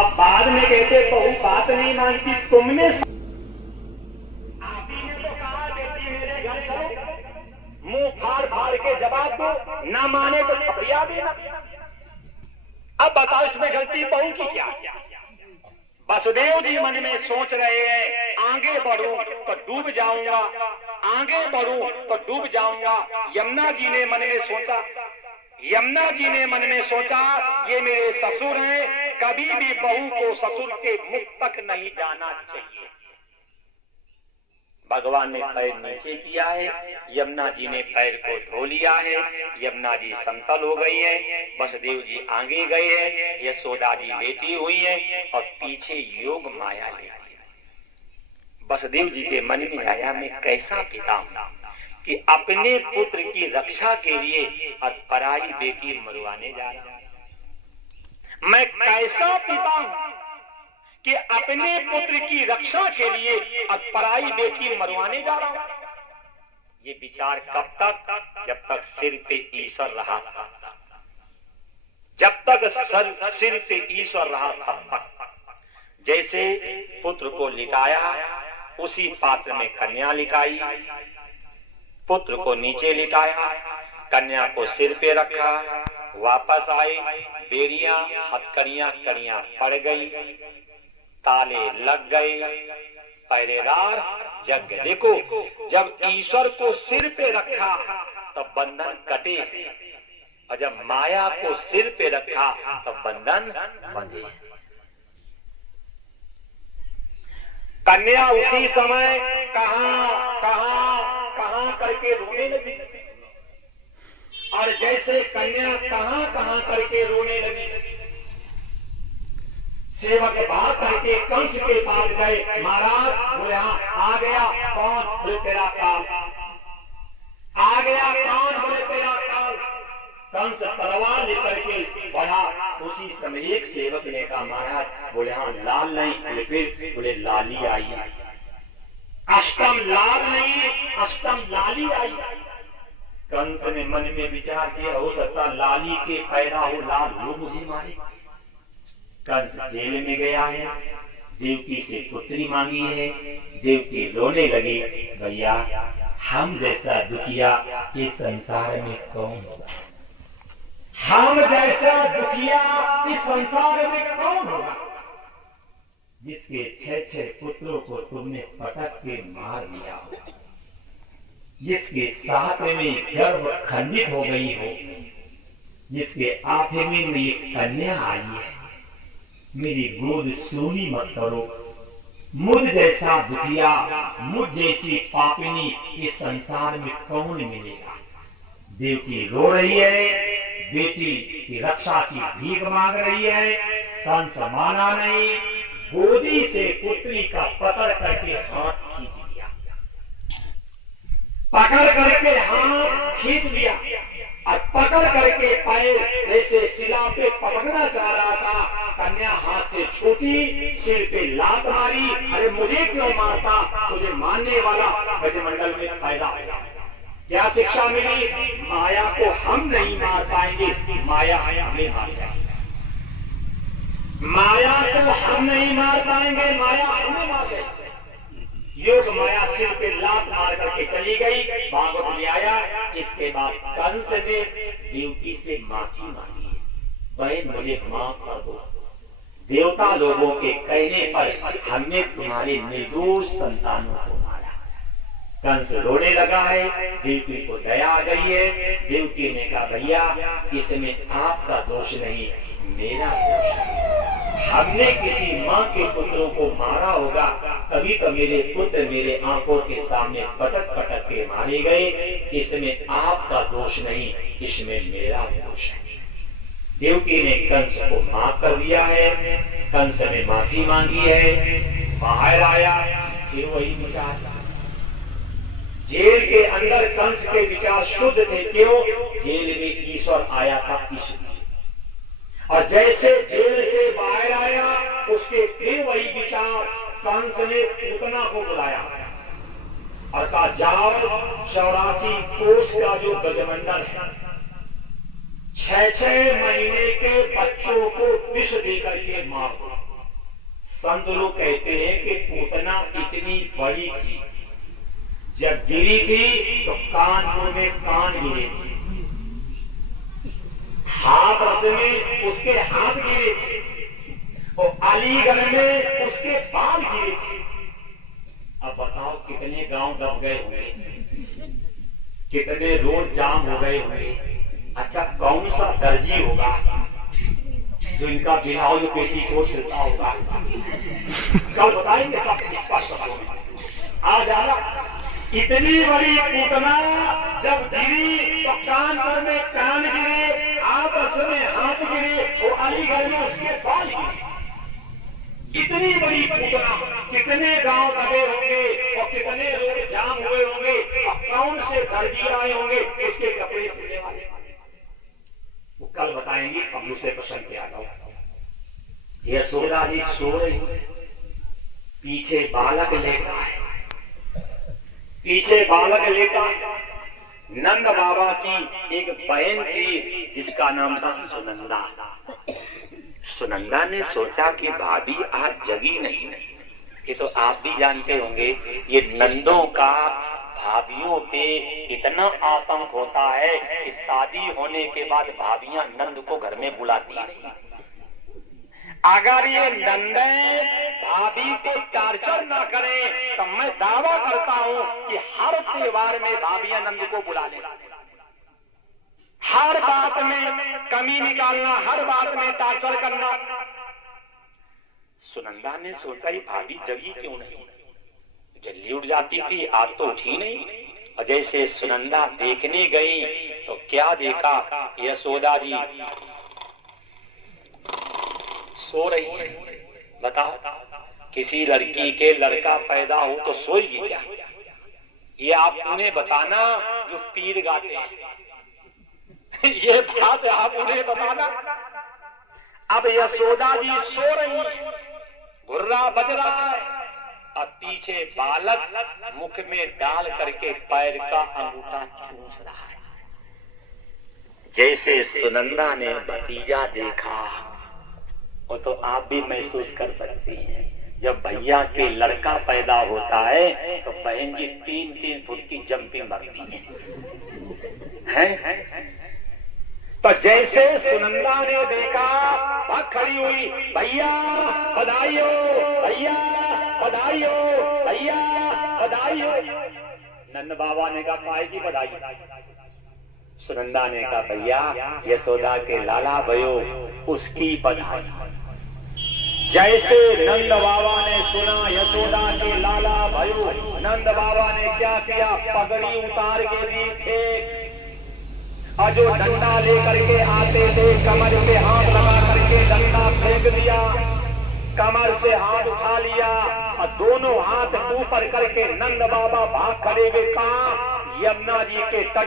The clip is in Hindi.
अब बाद में कहते बहू बात नहीं मानती, तुमने तो कहा बेटी मेरे घर चलो, मुंह फाड़ फाड़ के जवाब दो, ना माने तो थपड़िया देना। अब बताओ इसमें गलती बहू की क्या? वसुदेव जी मन में सोच रहे हैं आगे बढ़ूं तो डूब जाऊंगा, आगे बढ़ूं तो डूब जाऊंगा। यमुना जी ने मन में सोचा, यमुना जी ने मन में सोचा ये मेरे ससुर हैं, कभी भी बहू को ससुर के मुख तक नहीं जाना चाहिए। भगवान ने पैर नीचे किया है, यमुना जी ने पैर को धो लिया है, यमुना जी समतल हो गई है, वसुदेव जी आगे गए हैं, यशोदा जी लेटी हुई है और पीछे योग माया लेती है। वसुदेव जी के मन में आया मैं कैसा पिता हूं कि अपने पुत्र की रक्षा के लिए और पराई बेटी मरवाने जा रहा हूं। मैं कैसा पिता हूं कि अपने पुत्र की रक्षा के लिए और पराई बेटी मरवाने जा रहा हूं। ये विचार कब तक? जब तक सिर पे ईश्वर रहा था, जब तक सिर पे ईश्वर रहा था। जैसे पुत्र को लिटाया, उसी पात्र में कन्या लिटाई, पुत्र को नीचे लिटाया, कन्या को सिर पे रखा, वापस आए, बेड़ियां हथकड़ियां कड़ियां पड़ गई, ताले लग गए, पहरेदार जग गए। देखो जब ईश्वर को सिर पे रखा तब बंधन कटे, और जब माया को सिर पे रखा तब बंधन बंधे। कन्या उसी समय कहां कहां कहां करके रोने लगी, और जैसे कन्या कहां कहां करके रोने लगी, सेवक बात करके कंस के पास गए। महाराज बोले हाँ आ गया। कौन? बोले तेरा काल। आ गया कौन? बोले तेरा काल। कंस तलवार लेकर के बढ़ा, उसी समय एक सेवक ने कहा महाराज, बोले हाँ लाल नहीं, बोले फिर? बोले लाली आई। अष्टम लाल नहीं, अष्टम लाली आई। कंस ने मन में विचार किया हो सकता लाली के पैदा हो लाल वो मुझे मारे। कंस जेल में गया है, देवकी से पुत्री मांगी है, देवकी रोने लगी, भैया हम जैसा दुखिया इस संसार में कौन होगा? हम जैसा दुखिया इस संसार में कौन होगा? जिसके 6 पुत्रों को तुमने पटक के मार दिया हो, जिसके 7वें गर्भ खंडित हो गई हो, जिसके 8वें में एक कन्या आई है, मेरी गोद सोनी मत करो। मुझ जैसा दुखिया, मुझ जैसी पापिनी इस संसार में कौन मिलेगा? देवकी रो रही है, बेटी की रक्षा की भीख मांग रही है। कंस माना नहीं, गोदी से पुत्री का पकड़ करके हाथ खींच लिया, पकड़ करके हाथ खींच लिया और पकड़ करके पैर जैसे शिला पे पकड़ना चाह रहा था। कन्या हाथ से छूटी, सिर पे लात मारी। अरे मुझे क्यों मारता? तुझे मारने वाला ब्रजमंडल में पैदा। क्या शिक्षा मिली? माया को हम नहीं मार पाएंगे, माया हमें मार जाएगी। माया को हम नहीं मार पाएंगे, माया हमें मार जाएगी। योग माया सिर पे लात मार करके चली गई, भागवत में आया। इसके बाद कंस ने देवकी से माफी मांगी, बहन मुझे माफ कर दो, देवता लोगों के कहने पर हमने तुम्हारे निर्दोष संतानों को मारा। कंस रोने लगा है, देवकी को दया आ गई है। देवकी ने कहा भैया इसमें आपका दोष नहीं, मेरा दोष है। हमने किसी माँ के पुत्रों को मारा होगा, तभी तो मेरे पुत्र मेरे आंखों के सामने पटक पटक के मारे गए। इसमें आपका दोष नहीं, इसमें मेरा दोष है। देवकी ने कंस को माफ कर दिया है, कंस ने माफी मांगी है, बाहर आया, फिर वही विचार। जेल के अंदर कंस के विचार शुद्ध थे। क्यों? जेल में ईश्वर आया था इसलिए। और जैसे जेल से बाहर आया, उसके फिर वही विचार। कंस ने पूतना को बुलाया और कहा जाओ 84 कोष का जो ब्रजमंडल है, 6-6 महीने के बच्चों को विष दे करके मारो। संत लोग कहते हैं कि पूतना इतनी बड़ी थी, जब गिरी थी तो कानपुर में कान गिरे थे, हाथरस में उसके हाथ गिरे थे और अलीगढ़ में उसके बाल गिरे थे। अब बताओ कितने गांव दब गए होंगे, कितने रोड जाम हो गए होंगे। अच्छा, कौन सा दर्जी होगा जो इनका ब्लाउज पेटी को सिलता होगा? कल बताएंगे सब स्पष्ट। आज आना इतनी बड़ी पूतना जब गिरी तो कानपुर में कान गिरे, आपस में हाथ गिरे और अलीगढ़ में उसके बाल गिरे। इतनी बड़ी पूतना, कितने गांव दबे होंगे और कितने रोड जाम हुए होंगे और कौन से दर्जी आए होंगे उसके कपड़े सिलने वाले। वो कल बताएंगे। अब दूसरे प्रश्न पे आ जाओ। यशोदा जी सो रही, पीछे बालक लेटा है, पीछे बालक लेटा। नंद बाबा की एक बहन थी जिसका नाम था सुनंदा। सुनंदा ने सोचा कि भाभी आज जगी नहीं। ये तो आप भी जानते होंगे, ये नंदों का भाभियों पे इतना आतंक होता है कि शादी होने के बाद भाभियां नंद को घर में बुलाती नहीं। अगर ये नंदे भाभी को टार्चर ना करें तो मैं दावा करता हूं कि हर त्योहार में भाभियां नंद को बुला ले। हर बात में कमी निकालना, हर बात में टार्चर करना। सुनंदा ने सोचा ये भाभी जगी क्यों नहीं, जल्दी उठ जाती थी, आज तो उठी नहीं। और जैसे सुनंदा देखने गई तो क्या देखा, यशोदा जी सो रही है। बताओ, किसी लड़की के लड़का पैदा हो तो सोएगी क्या? ये आप उन्हें बताना जो पीर गाते हैं। ये बात आप उन्हें बताना। अब यशोदा जी सो रही, घुर्रा बज रहा है और पीछे बालक मुख में डाल करके पैर का अंगूठा चूस रहा है। जैसे सुनंदा ने भतीजा देखा, वो तो आप भी महसूस कर सकती हैं। जब भैया के लड़का पैदा होता है तो बहन जी 3-3 फुट की जंपिंग मारती है। तो जैसे सुनंदा ने देखा, भाग खड़ी हुई, भैया बधाई हो, भैया बधाई हो, भैया बधाई हो। नंद बाबा ने कहा पाए की बधाई। सुनंदा ने कहा भैया यशोदा के लाला भयो उसकी बधाई। जैसे नंद बाबा ने सुना यशोदा के लाला भयो, नंद बाबा ने क्या किया, पगड़ी उतार के दी फेंक। और जो डंडा लेकर के आते थे कमर पे हाथ लगा करके डंडा फेंक दिया, कमर से हाथ उठा लिया और दोनों हाथ ऊपर करके नंद बाबा भाग खड़े हुए। कहां? यमुना जी के तट